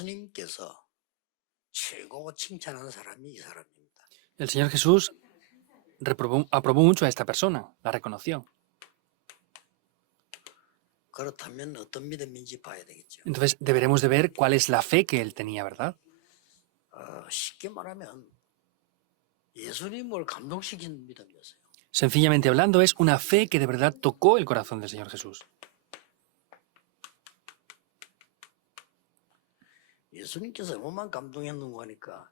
예수님께서 최고 칭찬한 사람이 이 사람입니다. El Señor Jesús aprobó mucho a esta persona, la reconoció. 그렇다면 어떤 믿음인지 봐야 되겠죠. Entonces deberemos de ver cuál es la fe que él tenía, ¿verdad? 쉽게 말하면 예수님을 감동시킨 믿음이었어요. Sencillamente hablando, es una fe que de verdad tocó el corazón del Señor Jesús. 예수님께서 뭐만 감동했는가 하니까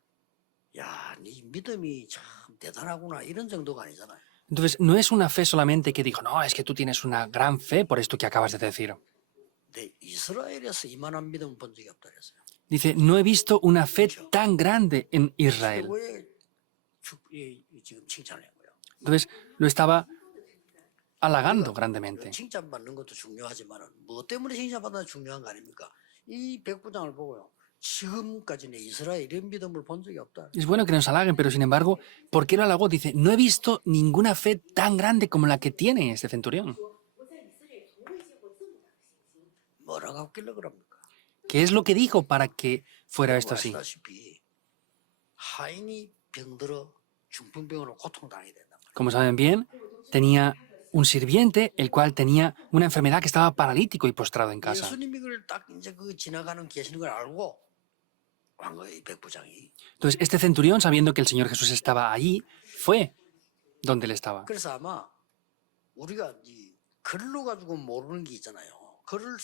야, 네 믿음이 참 대단하구나 이런 정도가 아니잖아요. Entonces, no es una fe solamente que dijo, no, es que tú tienes una gran fe por esto que acabas de decir. 근데 이스라엘에서 이만한 믿음 본 적이 없다 그랬어요. Dice, no he visto una fe tan grande en Israel. 최고의 지금 칭찬한 거예요. Entonces, lo estaba halagando grandemente. 칭찬받는 것도 중요하지만 뭐 때문에 칭찬받는 중요한 거 아닙니까? 이 백부장을 보고요. 지금까지는 이스라엘 이런 믿음을 본 적이 없다. Es bueno que nos halaguen, pero sin embargo, ¿por qué lo halagó? Dice, no he visto ninguna fe tan grande como la que tiene este centurión. 뭐라고 했길래 그럽니까? ¿Qué es lo que dijo para que fuera esto así? 아시다시피 하인이 병들어 중풍병으로 고통당해야 된다. Como saben bien, tenía un sirviente, el cual tenía una enfermedad que estaba paralítico y postrado en casa. 예수님이 그걸 딱 이제 그 지나가는 계시는 걸 알고 한 거예요, 이 백부장이. Entonces, este centurión, sabiendo que el Señor Jesús estaba allí, fue donde él estaba. 그래서 아마 우리가 이 글로 가지고 모르는 게 있잖아요. 글을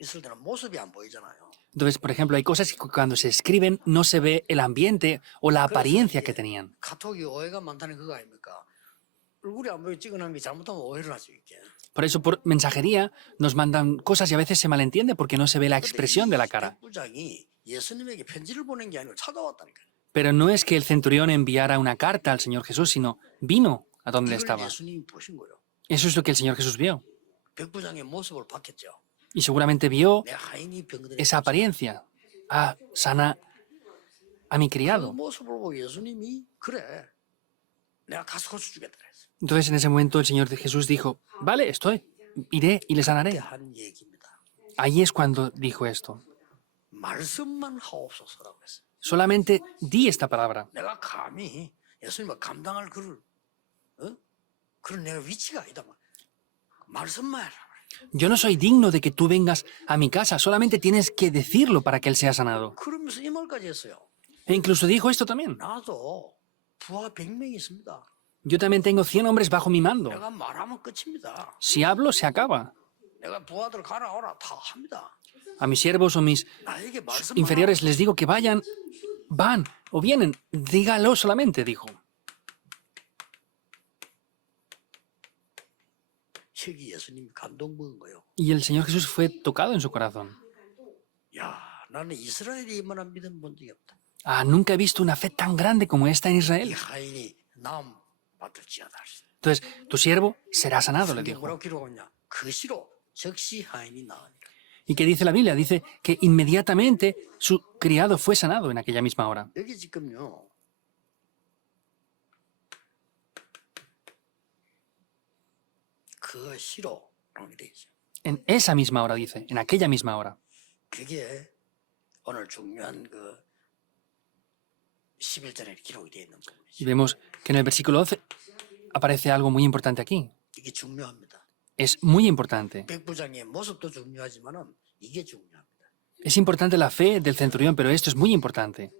있을 때는 모습이 안 보이잖아요. Entonces, por ejemplo, hay cosas que cuando se escriben no se ve el ambiente o la apariencia que tenían. 카톡이 오해가 많다는 그거 아닙니까? 얼굴이 안 보여 찍어놓은 게 잘못하면 오해를 할 수 있게. Por eso, por mensajería, nos mandan cosas y a veces se malentiende porque no se ve la expresión de la cara. 백부장이 예수님에게 편지를 보낸 게 아니고 찾아왔다니까요. Pero no es que el centurión enviara una carta al Señor Jesús, sino vino a donde él 이걸 estaba. 예수님이 보신 거예요. Eso es lo que el Señor Jesús vio. 백부장의 모습을 봤겠죠. Y seguramente vio 내 하인이 병들어. esa apariencia. Ah, sana a mi 그 criado. 모습을 보고 예수님이 그래. 내가 가서 고쳐주겠다 그랬어요. Entonces en ese momento el Señor Jesús dijo, vale, estoy, iré y le sanaré. 한 얘기입니다. Ahí es cuando dijo esto. 말씀만 하옵소서라고 했어요. Solamente di esta palabra. 내가 감히 예수님을 감당할 그런 내가 위치가 아니다. 말씀만 해라. Yo no soy digno de que tú vengas a mi casa, solamente tienes que decirlo para que él sea sanado. 그러면서 이 말까지 했어요. E incluso dijo esto también. 나도 부하 100명이 있습니다. Yo también tengo 100 hombres bajo mi mando. 내가 말하면 끝입니다. Si hablo, se acaba. 내가 부하들 가라 오라 다 합니다. A mis siervos o mis 나에게 말씀만 inferiores les digo que vayan, van o vienen. Dígalo solamente, dijo. 여기 예수님이 감동받은 거예요. Y el Señor Jesús fue tocado en su corazón. 야, 나는 이스라엘이 이만한 믿음 본 적이 없다. Ah, nunca he visto una fe tan grande como esta en 이 Israel. 하인이 나음 받을지어다. Entonces, tu siervo será sanado, le dijo. 뭐라고 기록하냐? 그 시로 즉시 하인이 나으니라. ¿Y qué dice la Biblia? Dice que inmediatamente su criado fue sanado en aquella misma hora. 여기 지금요. 그 시로 이렇게 돼 있어요. En esa misma hora, dice, en aquella misma hora. 그게 오늘 중요한 그 11절에 기록이 되어 있는 Y 부분이죠. vemos que en el versículo 11 aparece algo muy importante aquí. 이게 중요합니다. Es muy importante. 백부장의 모습도 중요하지만은 이게 중요합니다. Es importante la fe del centurión, pero esto es muy importante.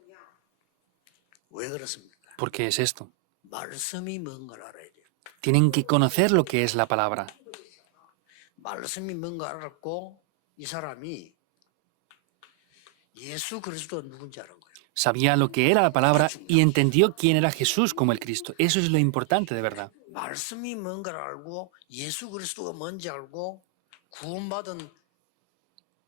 왜 그렇습니까? ¿Por qué es esto? 말씀이 뭔가를 알아야 돼요. Tienen que conocer lo que es la palabra. 말씀이 뭔가 알았고 이 사람이 예수 그리스도 누군지 아는 거예요. Sabía lo que era la palabra y entendió quién era Jesús como el Cristo. Eso es lo importante de verdad. 말씀이 뭔가를 알고 예수 그리스도가 뭔지 알고 구원받은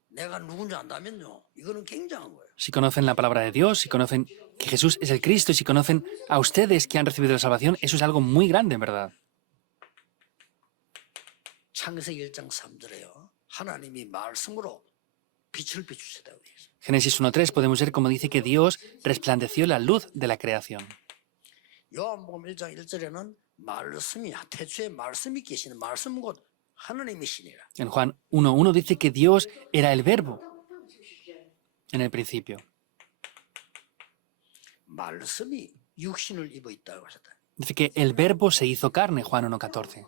내가 누군지 안다면요. 이거는 굉장한 거예요. Si conocen la palabra de Dios, si conocen que Jesús es el Cristo, si conocen a ustedes que han recibido la salvación, eso es algo muy grande, en verdad. 창세기 1장 3절에요. 하나님이 말씀으로 빛을 비추셨다고 되어 있어요. Génesis 1.3 podemos ver como dice que Dios resplandeció la luz de la creación. 요한복음 1장 1절에는 말씀이 태초에 말씀이 계시는 말씀 곧 하나님이시니라. En Juan 1.1 dice que Dios era el Verbo. en el principio. 말씀이 육신을 입어 있다고 하셨다. Dice que el verbo se hizo carne, Juan 1:14.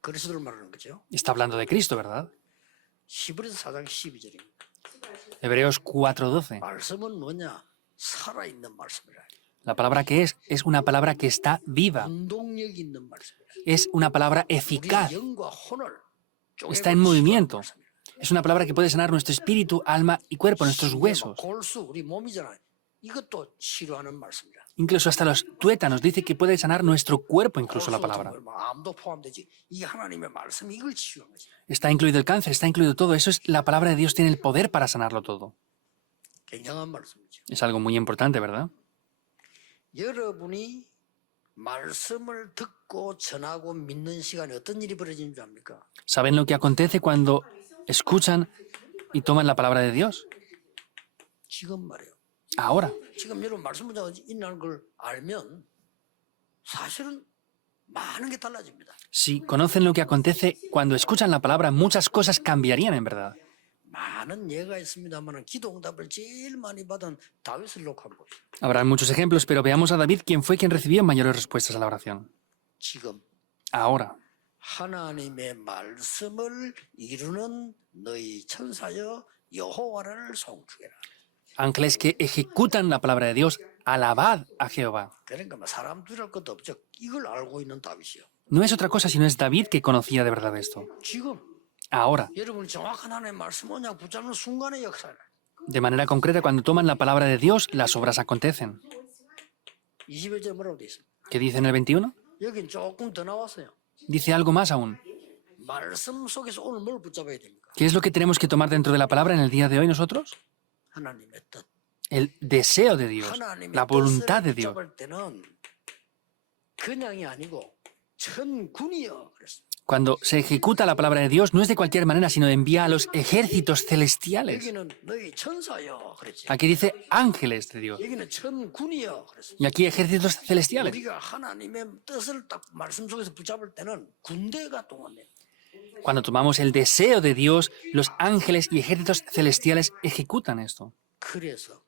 그리스도를 말하는 거죠. Está hablando de Cristo, ¿verdad? 히브리서 4장 12절입니다. Hebreos 4:12. 말씀은 뭐냐? 살아있는 말씀이라. La palabra que es una palabra que está viva. 운동력 있는 말씀이라. Es una palabra 우리 eficaz. 영과 혼을 Está en movimiento. Es una palabra que puede sanar nuestro espíritu, alma y cuerpo, nuestros huesos. 골수 우리 몸이잖아요. 이것도 치료하는 말씀이라. Incluso hasta los tuétanos dice que puede sanar nuestro cuerpo, incluso la palabra. 암도 포함되지. 이 하나님의 말씀이 이걸 치유하는 거지. Está incluido el cáncer, está incluido todo. Eso es la palabra de Dios, tiene el poder para sanarlo todo. 굉장한 말씀이죠. Es algo muy importante, ¿verdad? 여러분이 말씀을 듣고 전하고 믿는 시간에 어떤 일이 벌어지는 줄 압니까? ¿Saben lo que acontece cuando escuchan y toman la palabra de Dios? 지금 말이에요. Ahora. 지금 여러분 말씀 문제가 있는 걸 알면 사실은 많은 게 달라집니다. Si conocen lo que acontece cuando escuchan la palabra, muchas cosas cambiarían en verdad. 많은 예가 있습니다만 기도 응답을 제일 많이 받은 다윗을 놓고 한번 봅시다. Habrá muchos ejemplos, pero veamos a David, quien fue quien recibió mayores respuestas a la oración. 지금 Ahora. 하나님의 말씀을 이루는 너희 천사여 여호와를 송축해라. Ángeles que ejecutan la palabra de Dios, alabad a Jehová. 그러니까 뭐 사람 두려울 것도 없죠. 이걸 알고 있는 다윗이요. No es otra cosa, sino es David que conocía de verdad esto. 지금 Ahora, 여러분이 정확한 하나님의 말씀 언약 붙잡는 순간의 역사를 de manera concreta, cuando toman la palabra de Dios, las obras acontecen. 21절 뭐라고 돼 있습니까? ¿Qué dice en el 21? 여긴 조금 더 나왔어요. Dice algo más aún. 말씀 속에서 오늘 뭘 붙잡아야 됩니까? ¿Qué es lo que tenemos que tomar dentro de la palabra en el día de hoy nosotros? 하나님의 뜻. El deseo de Dios, 하나님의 la voluntad de 뜻을 Dios. 붙잡을 때는 그냥이 아니고 천군이여 그랬어요. Cuando se ejecuta la palabra de Dios, no es de cualquier manera, sino envía a los ejércitos celestiales. 여기는 너희 천사여 그랬지. Aquí dice ángeles de Dios. 여기는 천군이여 그랬어요. Y aquí ejércitos celestiales. 우리가 하나님의 뜻을 딱 말씀 속에서 붙잡을 때는 군대가 동원돼요. Cuando tomamos el deseo de Dios, los ángeles y ejércitos celestiales ejecutan esto. 그래서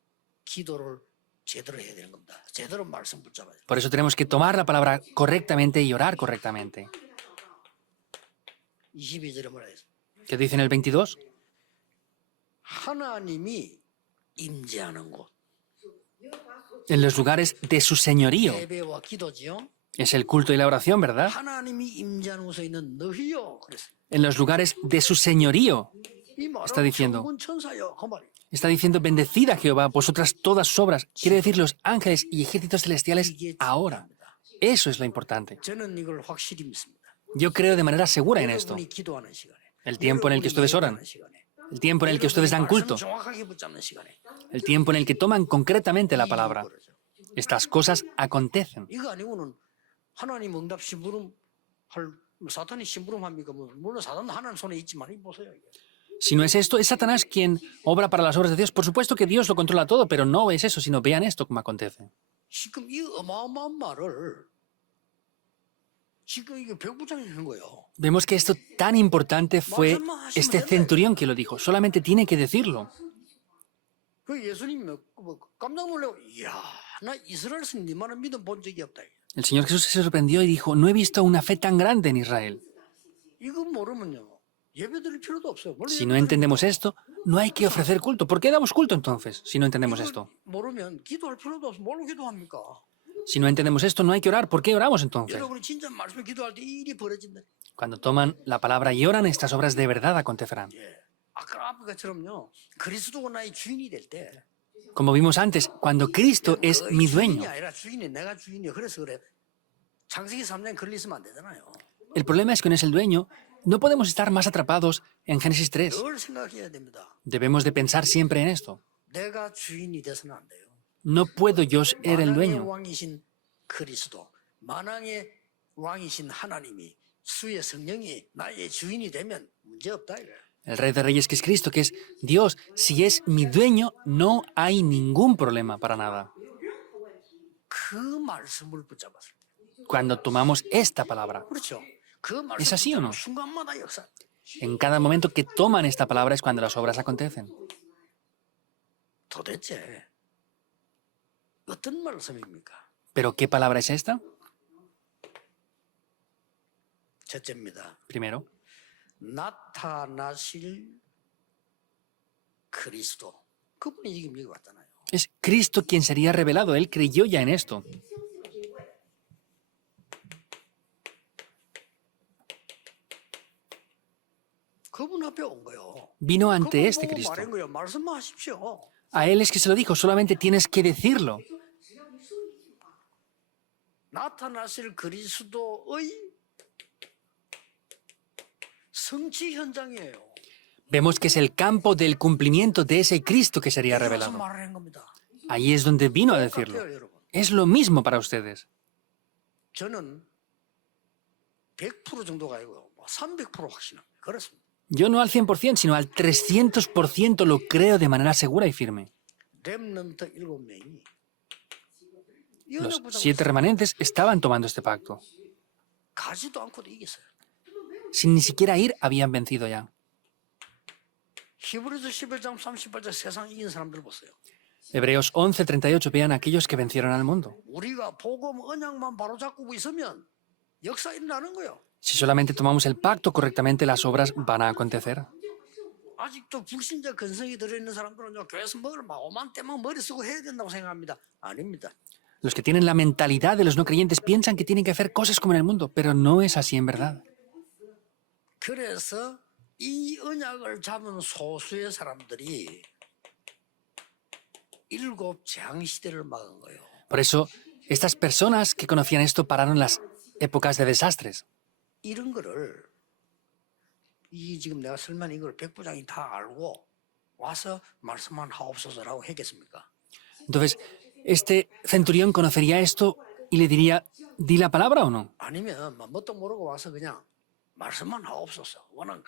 기도를 제대로 해야 되는 겁니다. 제대로 말씀 붙잡아야 돼요. Por eso tenemos que tomar la palabra correctamente y orar correctamente. 22절에 뭐라 했어요? ¿Qué dice en el 22? 하나님이 임재하는 곳. En los lugares de su señorío. 예배와 기도지요. Es el culto y la oración, ¿verdad? 하나님이 임재하는 곳에 있는 너희여 그랬어요. En los lugares de su señorío. 이 말은 Está diciendo. 천군 천사여 그 말이에요. Está diciendo, bendecida Jehová, vosotras todas sus obras. Quiere decir los ángeles y ejércitos celestiales 이게 ahora. 중요합니다. Eso es lo importante. 저는 이걸 확실히 믿습니다. Yo creo de manera segura en esto. 여러분이 기도하는 시간에, El tiempo en el que ustedes oran, 여러분이 예배하는 시간에, el tiempo en el que ustedes dan culto, 말씀을 정확하게 붙잡는 시간에 el tiempo en el que toman concretamente la 이 palabra. 일이 벌어져요. Estas cosas acontecen. 이거 아니고는 하나님 응답 심부름 할 사탄이 심부름합니까? 물론 사탄은 하나님 손에 있지만 이 보세요. 이게. Si no es esto, es Satanás quien obra para las obras de Dios. Por supuesto que Dios lo controla todo, pero no es eso, sino vean esto como acontece. 지금 이 어마어마한 말을 지금 이게 백부장이 하는 거예요. Vemos que esto tan importante fue este centurión que lo dijo. Solamente tiene que decirlo. 그 예수님이 깜짝 놀라고 이야 나 이스라엘 스님만한 믿음 본 적이 없다. El Señor Jesús se sorprendió y dijo, no he visto una fe tan grande en Israel. 이거 모르면요 예배 드릴 필요도 없어요. 원래 Si no 예배 entendemos esto, no hay que ofrecer culto. ¿Por qué damos culto entonces, si no entendemos 이걸 esto? 모르면 기도할 필요도 없어. 뭘로 기도합니까? Si no entendemos esto, no hay que orar. ¿Por qué oramos entonces? 여러분이 진짜 말씀을 기도할 때 이 일이 벌어진다. Cuando toman la palabra y oran, estas obras de verdad acontecerán. 예. 아까 앞에처럼요 그리스도가 나의 주인이 될 때. Como vimos antes, cuando Cristo es mi 주인이 dueño. 아니라 주인이 내가 주인이야. 그래서 그래. 창세기 3장 걸려 있으면 안 되잖아요. El problema es que no es el dueño. No podemos estar más atrapados en Génesis 3. 늘 생각해야 됩니다. Debemos de pensar siempre en esto. 내가 주인이 돼서는 안 돼요. No puedo yo ser el 만왕의 dueño. 왕이신 그리스도, 만왕의 왕이신 하나님이 수의 성령이 나의 주인이 되면 문제 없다 이거야. El Rey de Reyes, que es Cristo, que es Dios, si es mi dueño, no hay ningún problema para nada. 그 말씀을 붙잡았을 때. Cuando tomamos esta palabra, 그렇죠. 그 말씀 ¿Es así o no? 붙잡는 순간마다 역사. en cada momento que toman esta palabra es cuando las obras acontecen. 도대체 어떤 말씀입니까? ¿Pero qué palabra es esta? 첫째입니다. Primero, 나타나실 그리스도. 그분이 지금 여기 왔잖아요. es Cristo quien sería revelado. Él creyó ya en esto. 그분 앞에 온 거요. Vino ante 그분 este 보고 Cristo. 말한 거요. 말씀하십시오. A Él es que se lo dijo, solamente tienes que decirlo. 나타나실 그리스도의 성취 현장이에요. Vemos que es el campo del cumplimiento de ese Cristo que sería 여기서 revelado. 말을 한 겁니다. Ahí es donde vino a decirlo. 똑같아요, 여러분. Es lo mismo para ustedes. 저는 100% 정도가 아니고요. 300% 확신합니다. 그렇습니다. Yo no al 100%, sino al 300% lo creo de manera segura y firme. 렘넌트 7명이 Los 7 remanentes estaban tomando este pacto. 가지도 않고도 이겼어요. Sin ni siquiera ir, habían vencido ya. 히브리서 11장 38절 세상 이긴 사람들 보세요. Hebreos 11:38, vean aquellos que vencieron al mundo. 우리가 복음 언약만 바로 잡고 있으면 역사 일어나는 거예요. Si solamente tomamos el pacto correctamente, las obras van a acontecer. 아직도 불신자 근성이 들어있는 사람들은요, 교회에서 뭘 막 오만 때만 머리 쓰고 해야 된다고 생각합니다. 아닙니다. Los que tienen la mentalidad de los no creyentes piensan que tienen que hacer cosas como en el mundo, pero no es así en verdad. 그래서 이 언약을 잡은 소수의 사람들이 7 재앙 시대를 막은 거예요. Por eso, estas personas que conocían esto pararon las épocas de desastres. 이런 거를 이 지금 내가 설명한 이걸 백부장이 다 알고 와서 말씀만 하옵소서라고 했겠습니까? Entonces, ¿este centurión conocería esto y le diría, di la palabra o no? 아니면 뭐 뭣도 모르고 와서 그냥 말씀만 하옵소서. 워낙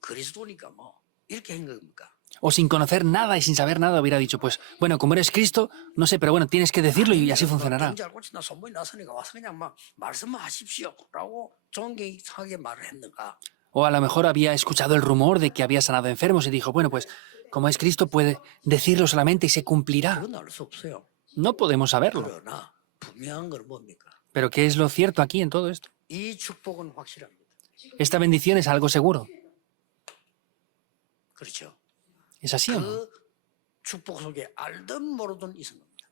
그리스도니까 뭐 이렇게 한 겁니까? O sin conocer nada y sin saber nada hubiera dicho, pues, bueno, como eres Cristo, no sé, pero bueno, tienes que decirlo y así funcionará. 경제 알고 나 손목이 나서니까 와서 그냥 막 말씀만 하십시오라고 존경하게 말을 했는가? O a lo mejor había escuchado el rumor de que había sanado enfermos y dijo, bueno, pues, como es Cristo, puede decirlo solamente y se cumplirá. 그건 알 수 없어요. No podemos saberlo. 그러나 분명한 건 뭡니까? Pero ¿qué es lo cierto aquí en todo esto? 이 축복은 확실합니다. Esta bendición es algo seguro. 그렇죠? ¿Es así o no? 그 축복 속에 알든 모르든 있은 겁니다.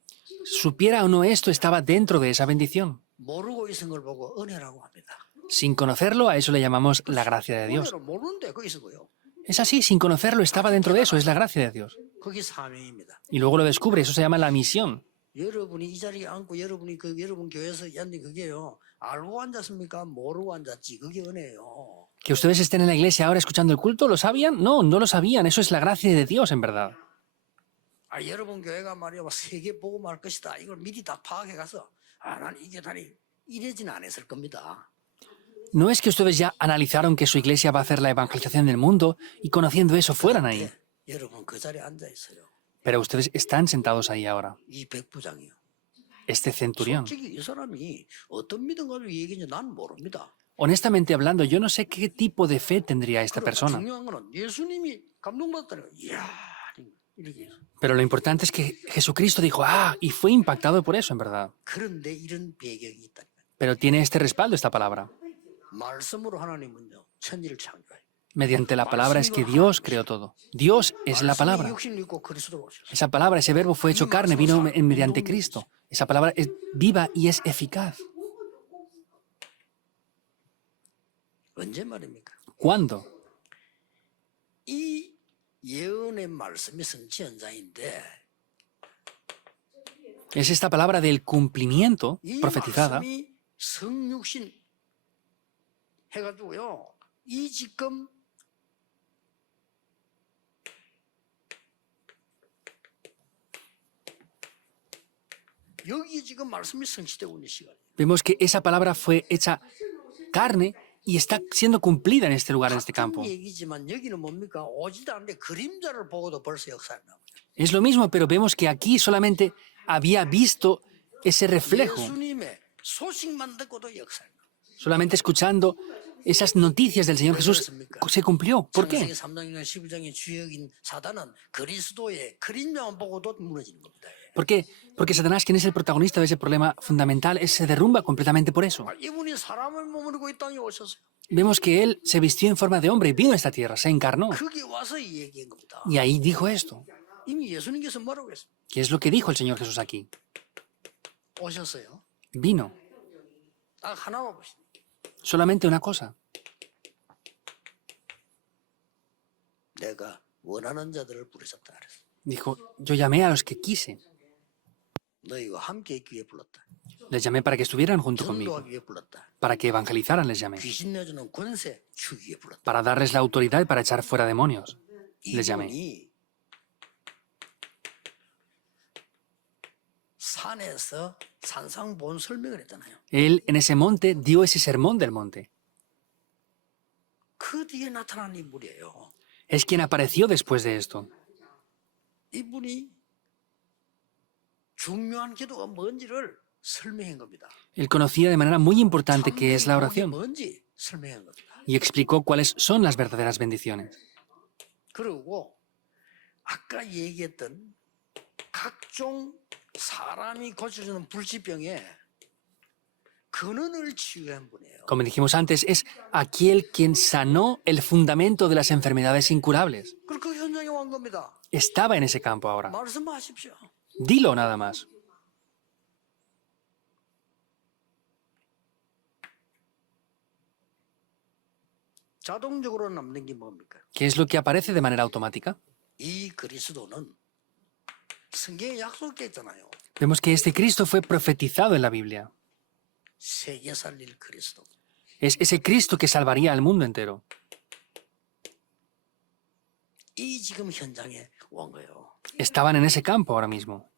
Supiera o no esto, estaba dentro de esa bendición. 모르고 있은 걸 보고 은혜라고 합니다. Sin conocerlo, a eso le llamamos la gracia de Dios. 은혜로 모르는데 그 있어고요. Es así, sin conocerlo, estaba dentro de eso, es la gracia de Dios. 그게 사명입니다. Y luego lo descubre, eso se llama la misión. 여러분이 이 자리에 앉고 여러분이 여러분 교회에서 앉는 그게요. 알고 앉았습니까? 모르고 앉았지. 그게 은혜예요. Que ustedes estén en la iglesia ahora escuchando el culto, ¿lo sabían? No, no lo sabían, eso es la gracia de Dios en verdad. 여러분 교회가 말이야 세계 보고 말 것이다. 이걸 미리 다 파악해 가서 난 이게 다니 이러진 않았을 겁니다. No es que ustedes ya analizaron que su iglesia va a hacer la evangelización del mundo y conociendo eso fueran ahí. 여러분 그 자리에 앉아 있어요. Pero ustedes están sentados ahí ahora. 이 백부장이요. Este centurión. 솔직히 이 사람이 어떤 믿음 가지고 얘기인지 난 모릅니다. Honestamente hablando, yo no sé qué tipo de fe tendría esta 그러나 persona. 중요한 거는 예수님이 감동받았다는 거예요. 이야 이렇게 해서. Pero lo importante es que Jesucristo dijo, y fue impactado por eso en verdad. 그런데 이런 배경이 있다니까. Pero tiene este respaldo esta palabra. 말씀으로 하나님은요 천지를 창조해요. Mediante la palabra es que Dios creó todo. Dios es la palabra. 육신을 입고 그리스도로 오셨어요. Esa palabra, ese verbo fue hecho carne, vino mediante Cristo. Esa palabra es viva y es eficaz. 언제 말입니까? ¿Cuándo? 이 예언의 말씀이 성취 현장인데 Es esta palabra del cumplimiento 이 profetizada 말씀이 성육신 해가지고요. 이 지금 여기 지금 말씀이 성취되고 있는 시간이에요. vemos que esa palabra fue hecha carne y está siendo cumplida en este lugar, en este campo. 같은 얘기지만 여기는 뭡니까? 오지도 않는데 그림자를 보고도 벌써 역사가 나와요. Es lo mismo, pero vemos que aquí solamente había visto ese reflejo. 예수님의 소식만 듣고도 역사가 나와요. Solamente escuchando esas noticias del Señor Jesús se cumplió. ¿Por 창세기 qué? 3장이나 12장의 주역인 사단은 그리스도의 그림자만 보고도 무너지는 겁니다. ¿Por qué? Porque Satanás, quien es el protagonista de ese problema fundamental, se derrumba completamente por eso. 이분이 사람을 머무르고 이 땅에 오셨어요. Vemos que Él se vistió en forma de hombre y vino a esta tierra, se encarnó. 거기 와서 이 얘기한 겁니다. Y ahí dijo esto. 이미 예수님께서 뭐라고 했어요? ¿Qué es lo que dijo el Señor Jesús aquí? 오셨어요. Vino. 딱 하나만 보시죠. Solamente una cosa. 내가 원하는 자들을 부르셨다 그랬어. Dijo, yo llamé a los que quise. 너희와 함께 있기 위해 불렀다. Les llamé para que estuvieran junto conmigo. 전도하기 위해 불렀다. Para que evangelizaran les llamé. 귀신 내주는 권세 주기 위해 불렀다. Para darles la autoridad y para echar fuera demonios. Les llamé. 이분이 산에서 산상본 설명을 했잖아요. Él en ese monte dio ese sermón del monte. 그 뒤에 나타난 인물이에요. Es quien apareció después de esto. 이분이 중요한 기도가 뭔지를 설명한 겁니다. Él conocía de manera muy importante qué es la oración 뭔지 설명한 겁니다. y explicó cuáles son las verdaderas bendiciones. 그리고 아까 얘기했던 각종 사람이 고쳐주는 불치병에 근원을 치유한 분이에요. Como dijimos antes, es aquel quien sanó el fundamento de las enfermedades incurables. 그리고 그 현장에 온 겁니다. Estaba en ese campo ahora. 말씀하십시오. Dilo nada más. 자동적으로 남는 게 뭡니까? ¿Qué es lo que aparece de manera automática? 이 그리스도는 성경에 약속돼 있잖아요. Vemos que este Cristo fue profetizado en la Biblia. 세계 살릴 그리스도. Es ese Cristo que salvaría al mundo entero. 이 지금 현장에 온 거예요. Estaban en ese campo ahora mismo.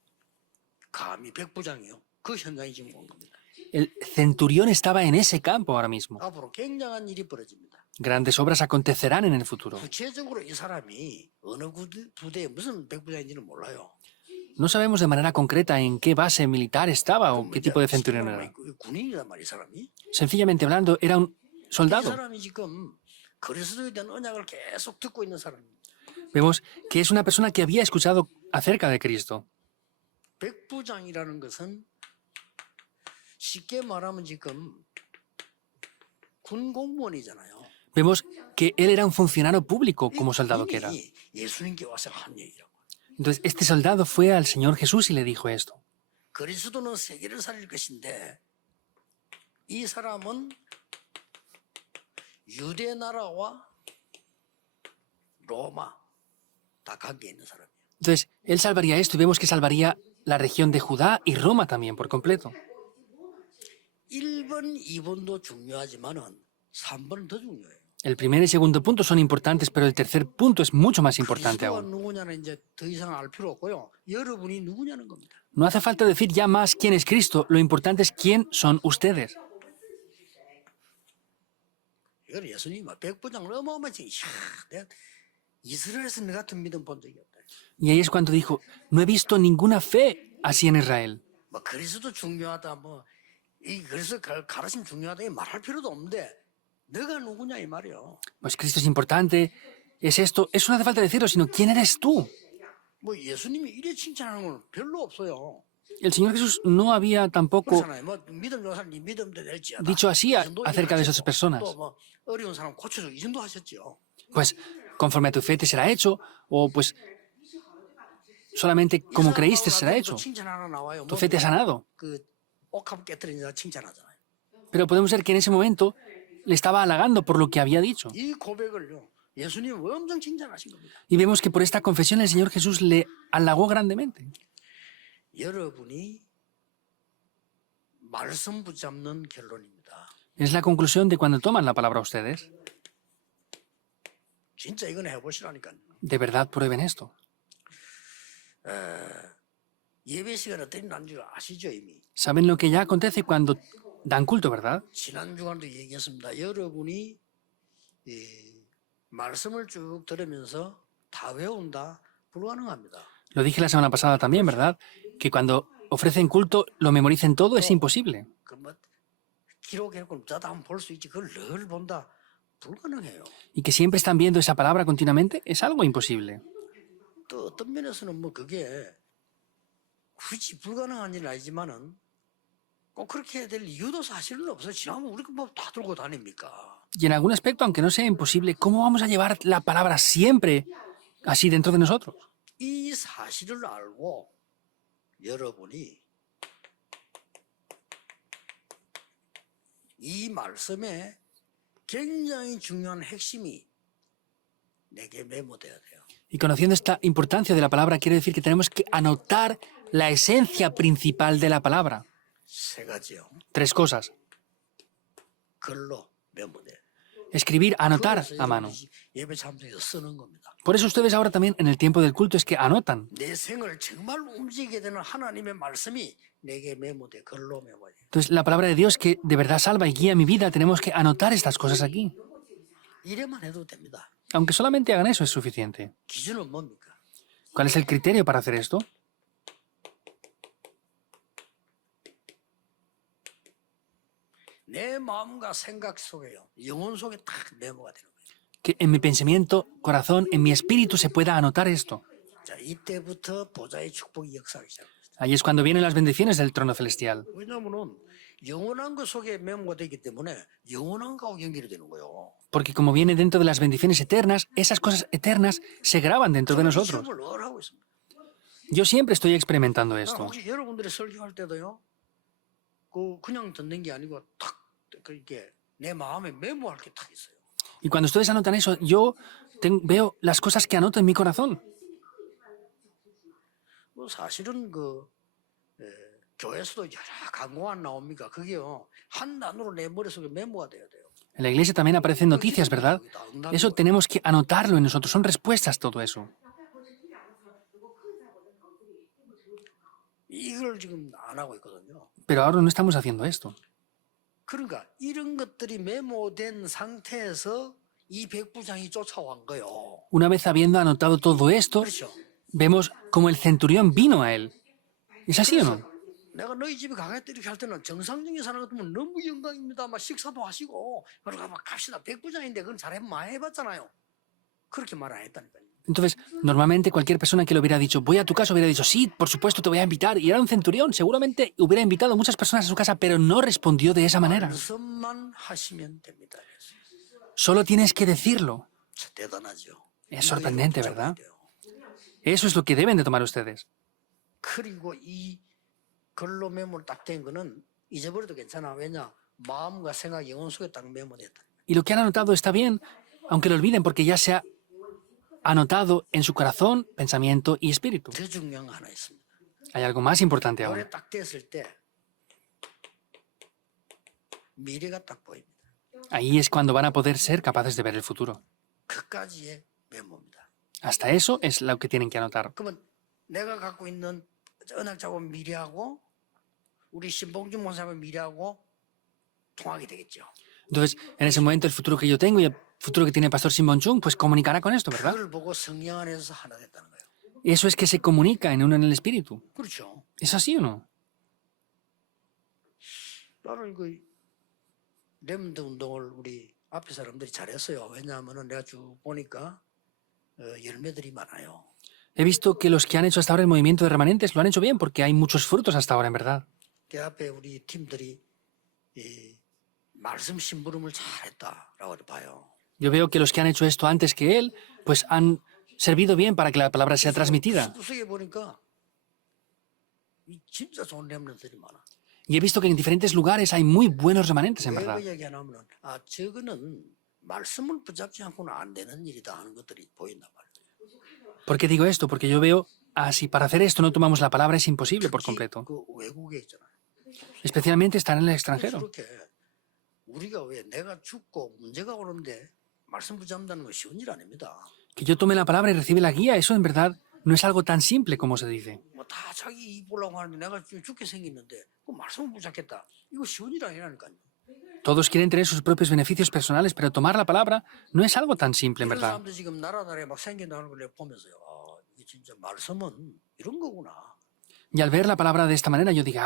감히 백부장이요. 그 현장에 지금 온 겁니다. El centurión estaba en ese campo ahora mismo. 앞으로 굉장한 일이 벌어집니다. Grandes obras acontecerán en el futuro. 구체적으로 이 사람이 어느 부대에 무슨 백부장인지는 몰라요. No sabemos de manera concreta en qué base militar estaba o qué tipo de centurión era. 군인이란 말이 이 사람이. Sencillamente hablando, era un 이 soldado. 사람이 지금 그리스도에 대한 언약을 계속 듣고 있는 사람입니다. Vemos que es una persona que había escuchado acerca de Cristo. 백부장이라는 것은 쉽게 말하면 지금 군 공무원이잖아요. Vemos que él era un funcionario público como soldado que era. 이미 예수님께 와서 한 얘기라고. Entonces, este soldado fue al Señor Jesús y le dijo esto. 그리스도는 세계를 살릴 것인데 이 사람은 유대 나라와 로마 다 관계 있는 사람이에요. Entonces, él salvaría esto y vemos que salvaría la región de Judá y Roma también por completo. 1번, 2번도 중요하지만은 3번은 더 중요해요. El primer y segundo punto son importantes, pero el tercer punto es mucho más importante 그리스도가 aún. 누구냐는 이제 더 이상 알 필요 없고요. 여러분이 누구냐는 겁니다. No hace falta decir ya más quién es Cristo, lo importante es quién son ustedes. 이걸 예수님이 막 백부장을 어마어마하게 내가 이스라엘에서 내 같은 믿음 본 적이 없다. Y ahí es cuando dijo, no he visto ninguna fe así en Israel. 뭐 그리스도 중요하다 이 그리스도 가르침 중요하다 이 말할 필요도 없는데 너가 누구냐 이 말이요. Pues Cristo es importante, es esto, eso no hace falta decirlo, sino quién eres tú. 뭐 예수님이 이래 칭찬하는 건 별로 없어요. El Señor Jesús no había tampoco 그렇잖아요. 뭐 믿음 좋은 사람 네 믿음대로 될지어다. dicho así 이 정도 acerca de esas 얘기하셨고, personas. 또 뭐 어려운 사람 고쳐줘 이 정도 하셨죠. Pues conforme a tu fe te será hecho, o pues solamente como creíste será hecho. 칭찬 하나 나와요. Tu fe te ha sanado. 그 옥합 깨뜨린 자 칭찬하잖아요. Pero podemos ver que en ese momento le estaba halagando por lo que había dicho. 이 고백을요. 예수님 엄청 칭찬하신 겁니다. Y vemos que por esta confesión el Señor Jesús le halagó grandemente. 여러분이 말씀 붙잡는 결론입니다. Es la conclusión de cuando toman la palabra ustedes. 진짜 이건 해보시라니까요. De verdad prueben esto. 예배 시간에 어떤 줄 아시죠 이미? Saben lo que ya acontece cuando dan culto, ¿verdad? 지난 주간도 얘기했습니다. 여러분이 이 말씀을 쭉 들으면서 다 외운다 불가능합니다. Lo dije la semana pasada también, ¿verdad? Que cuando ofrecen culto lo memoricen todo es imposible. 그뭐 기록해놓고 자다 한번 볼 수 있지. 그걸 늘 본다. 불가능해요. y que siempre están viendo esa palabra continuamente, es algo imposible. 또 어떤 면에서는 뭐 그게 굳이 불가능한 일은 아니지만은 꼭 그렇게 해야 될 이유도 사실은 없어요. 지나면 우리가 뭐 다 들고 다닙니까? Y en algún aspecto, aunque no sea imposible, ¿cómo vamos a llevar la palabra siempre así dentro de nosotros? 이 사실을 알고 여러분이 이 말씀에 굉장히 중요한 핵심이 내게 메모돼야 돼요. Y conociendo esta importancia de la palabra, quiere decir que tenemos que anotar la esencia principal de la palabra. 세 가지요. 3 cosas. 글로 메모돼. Escribir, anotar 그래서 a mano. 여러분이 예배 참석해서 쓰는 겁니다. Por eso ustedes ahora también en el tiempo del culto es que anotan. 내 생을 정말 움직이게 되는 하나님의 말씀이 내게 메모돼. 글로 메모돼. Entonces, la palabra de Dios que de verdad salva y guía mi vida, tenemos que anotar estas cosas aquí. 이래만 해도 됩니다. Aunque solamente hagan eso es suficiente. 기준은 뭡니까? ¿Cuál es el criterio para hacer esto? 내 마음과 생각 속에요. 영혼 속에 딱 메모가 되는 거예요. Que en mi pensamiento, corazón, en mi espíritu se pueda anotar esto. 자, 이때부터 보좌의 축복이 역사하기 시작합니다. Ahí es cuando vienen las bendiciones del trono celestial. 왜냐하면 영원한 것 속에 메모가 되기 때문에 영원한 거하고 연결이 되는 거예요. Porque como viene dentro de las bendiciones eternas, esas cosas eternas se graban dentro de nosotros. 시험을 늘 하고 있습니다. Yo siempre estoy experimentando esto. 혹시 여러분들이 설교할 때도요, 그냥 듣는 게 아니고 탁 그렇게 내 마음에 메모할 게 탁 있어요. Y cuando ustedes anotan eso, yo veo las cosas que anoto en mi corazón. 사실은 교회에서도 여러 광고가 나옵니까? 그게요 한 단어로 내 머릿속에 메모가 돼야 돼요. En la iglesia también aparecen noticias, ¿verdad? Eso tenemos que anotarlo en nosotros. Son respuestas todo eso. 이걸 지금 안 하고 있거든요. Pero ahora no estamos haciendo esto. 그러니까 이런 것들이 메모된 상태에서 이 백부장이 쫓아온 거예요. Una vez habiendo anotado todo esto, 그렇죠. vemos como el centurión vino a él. ¿Es así o no? 내가 너희 집에 가겠다 이렇게 할 때는 정상적인 사람 같으면 너무 영광입니다. 막 식사도 하시고 그러고 막 갑시다. 백부장인데 그건 잘 많이 해봤잖아요. 그렇게 말 안 했다니까요. Entonces, normalmente cualquier persona que le hubiera dicho, voy a tu casa, hubiera dicho, sí, por supuesto te voy a invitar. Y era un centurión, seguramente hubiera invitado a muchas personas a su casa, pero no respondió de esa manera. 말씀만 하시면 됩니다. Solo tienes que decirlo. 대단하죠. Es sorprendente, ¿verdad? Eso es lo que deben de tomar ustedes. 그리고 이 글로 메모를 딱 된 거는 잊어버려도 괜찮아. 왜냐? 마음과 생각, 영혼 속에 딱 메모됐다. Y lo que han anotado está bien, aunque lo olviden, porque ya se ha anotado en su corazón, pensamiento y espíritu. 더 중요한 거 하나 있습니다. Hay algo más importante aún. 요래 딱 됐을 때 미래가 딱 보입니다. Ahí es cuando van a poder ser capaces de ver el futuro. 그까지의 메모입니다. Hasta eso es lo que tienen que anotar. 그러면 내가 갖고 있는 언약자고 미래하고 우리 신봉준 목사님 미래하고 통하게 되겠죠. Entonces, en ese momento, el futuro que yo tengo y el futuro que tiene el pastor Simon Chung, pues comunicará con esto, ¿verdad? 그걸 보고 성령 안에서 하나 됐다는 거예요. Eso es que se comunica en uno en el espíritu. 그렇죠. ¿Es así o no? 나는 렘드 운동을 우리 앞에 사람들이 잘했어요. 왜냐하면 내가 쭉 보니까 열매들이 많아요. He visto que los que han hecho hasta ahora el movimiento de remanentes lo han hecho bien porque hay muchos frutos hasta ahora, en verdad. 그 앞에 우리 팀들이 말씀 심부름을 잘했다라고 봐요. Yo veo que los que han hecho esto antes que él, pues han servido bien para que la palabra sea transmitida. 구석에 보니까 진짜 좋은 렘들이 많아. Y he visto que en diferentes lugares hay muy buenos remanentes, en verdad. 왜 그 얘기 하냐면 저거는 말씀을 붙잡지 않고는 안 되는 일이다 하는 것들이 보인단 말이에요. ¿Por qué digo esto? Porque yo veo, si para hacer esto no tomamos la palabra es imposible por completo. 그 외국에 있잖아요. Especialmente estar en el extranjero. 그렇게 우리가 왜 내가 죽고 문제가 오는데 말씀 붙잡는다는 건 쉬운 일 아닙니다. Que yo tome la palabra y reciba la guía, eso en verdad no es algo tan simple como se dice. 다 자기 입 보려고 하는데 내가 죽게 생겼는데 그 말씀을 붙잡겠다. 이거 쉬운 일 아니라니까요. Todos quieren tener sus propios beneficios personales, pero tomar la palabra no es algo tan simple, en 이런 verdad. 사람들 지금 나라에 막 생긴다는 걸 내가 보면서요. 이게 진짜 말씀은 이런 거구나. Y al ver la palabra de esta manera, yo digo,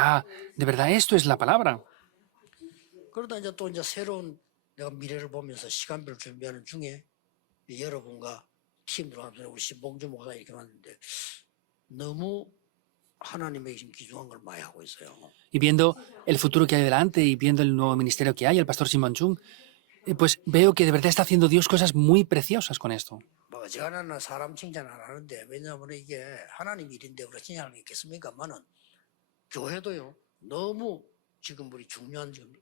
de verdad esto es la palabra. 그러다 이제 또 새로운 내가 미래를 보면서 시간표를 준비하는 중에 여러분과 팀으로 하면서 우리 신봉주 목사 이렇게 왔는데 너무 하나님에게 지금 귀중한 걸 많이 하고 있어요. Y viendo el futuro que hay delante y viendo el nuevo ministerio que hay, el pastor Simon Chung, pues veo que de verdad está haciendo Dios cosas muy preciosas con esto. 뭐 제가 나는 사람 칭찬 안 하는데 왜냐하면 이게 하나님 일인데 우리가 칭찬하는 게 있겠습니까만은 교회도요 너무 지금 우리 중요한 지금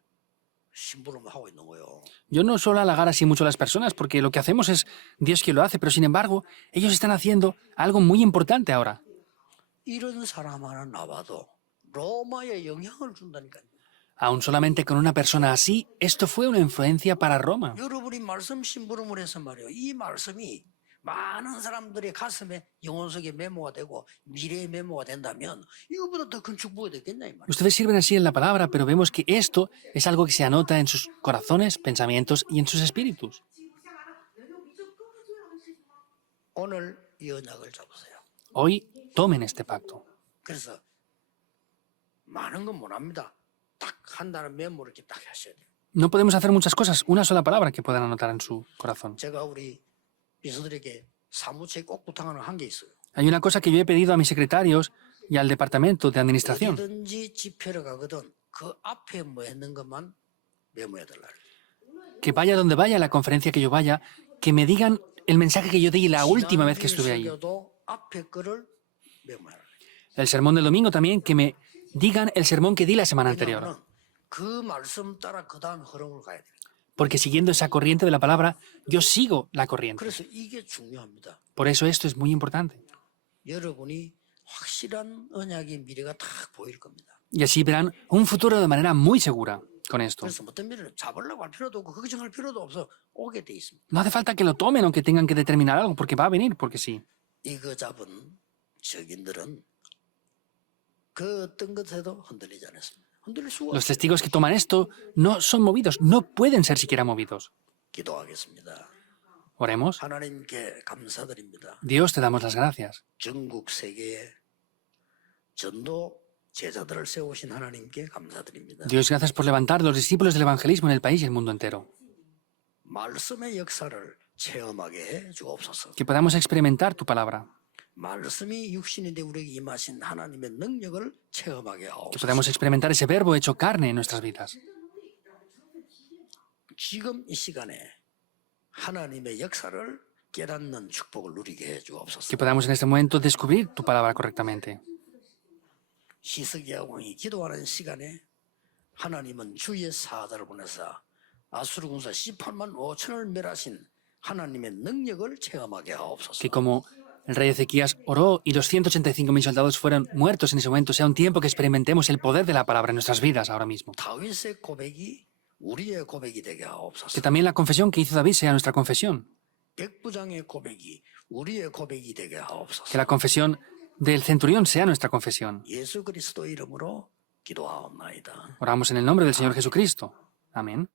심부름을 하고 있는 거예요. Yo no suelo halagar así mucho a las personas porque lo que hacemos es Dios quien lo hace, pero sin embargo, ellos están haciendo algo muy importante ahora. 이런 사람 하나 나와도 로마에 영향을 준다니까요. Aún solamente con una persona así, esto fue una influencia para Roma. 여러분이 말씀 심부름을 해서 말이에요. 이 말씀이 많은 사람들의 가슴에 영혼 속에 메모가 되고 미래의 메모가 된다면 이거보다 더 큰 축복이 되겠냐 이 말이에요. Ustedes sirven así en la palabra, pero vemos que esto es algo que se anota en sus corazones, pensamientos y en sus espíritus. 오늘 이 언약을 잡으세요. Hoy tomen este pacto. 그래서 많은 건 못합니다. 딱 한다는 메모를 이렇게 딱 하셔야 돼요. No podemos hacer muchas cosas, una sola palabra que puedan anotar en su corazón. 제가 우리 비서들에게 사무처에 꼭 부탁하는 한 게 있어요. Hay una cosa que yo he pedido a mis secretarios y al departamento de administración, 어디든지 집회를 가거든 그 앞에 뭐 했는 것만 메모해 달라. que vaya donde vaya, a la conferencia que yo vaya, que me digan el mensaje que yo di la última vez que estuve ahí. 앞에 거를 메모해. El sermón del domingo también, que me digan el sermón que di la semana anterior. 왜냐하면 그 말씀 따라 그 다음 흐름을 가야 돼. Porque siguiendo esa corriente de la palabra, yo sigo la corriente. 그래서 이게 중요합니다. Por eso esto es muy importante. 여러분이 확실한 언약의 미래가 딱 보일 겁니다. Y así verán un futuro de manera muy segura con esto. 그래서 어떤 미래를 잡으려고 할 필요도 없고 걱정할 필요도 없어 오게 돼 있습니다. No hace falta que lo tomen o que tengan que determinar algo, porque va a venir, porque sí. 이거 잡은 적인들은 그 어떤 것에도 흔들리지 않았습니다. 흔들릴 수가 Los 없어요. testigos que toman esto no son movidos, no pueden ser siquiera movidos. 기도하겠습니다. Oremos. 하나님께 감사드립니다. Dios, te damos las gracias. 전국 세계에 전도 제자들을 세우신 하나님께 감사드립니다. Dios, gracias por levantar los discípulos del evangelismo en el país y el mundo entero. 말씀의 역사를 체험하게 해 주옵소서. Que podamos experimentar tu palabra. 말씀이 육신이 되 우리에게 임하신 하나님의 능력을 체험하게 Que 하옵소서. podamos experimentar ese verbo hecho carne en nuestras vidas. 지금 이 시간에 하나님의 역사를 깨닫는 축복을 누리게 해 주옵소서. Que podamos en este momento descubrir tu palabra correctamente. 히스기야 왕이 기도하는 시간에 하나님은 주의 사자를 보내서 아수르 군사 18만 5천을 멸하신 하나님의 능력을 체험하게 하옵소서. Que como el rey Ezequías oró y los 185.000 soldados fueron muertos en ese momento, sea un tiempo que experimentemos el poder de la palabra en nuestras vidas ahora mismo. 다윗의 고백이 우리의 고백이 되게 Que 하옵소서. también la confesión que hizo David sea nuestra confesión. 백부장의 고백이 우리의 고백이 되게 하옵소서. Que la confesión del centurión sea nuestra confesión. 예수 그리스도 이름으로 기도하옵나이다. Oramos en el nombre del Señor Jesucristo. Amén.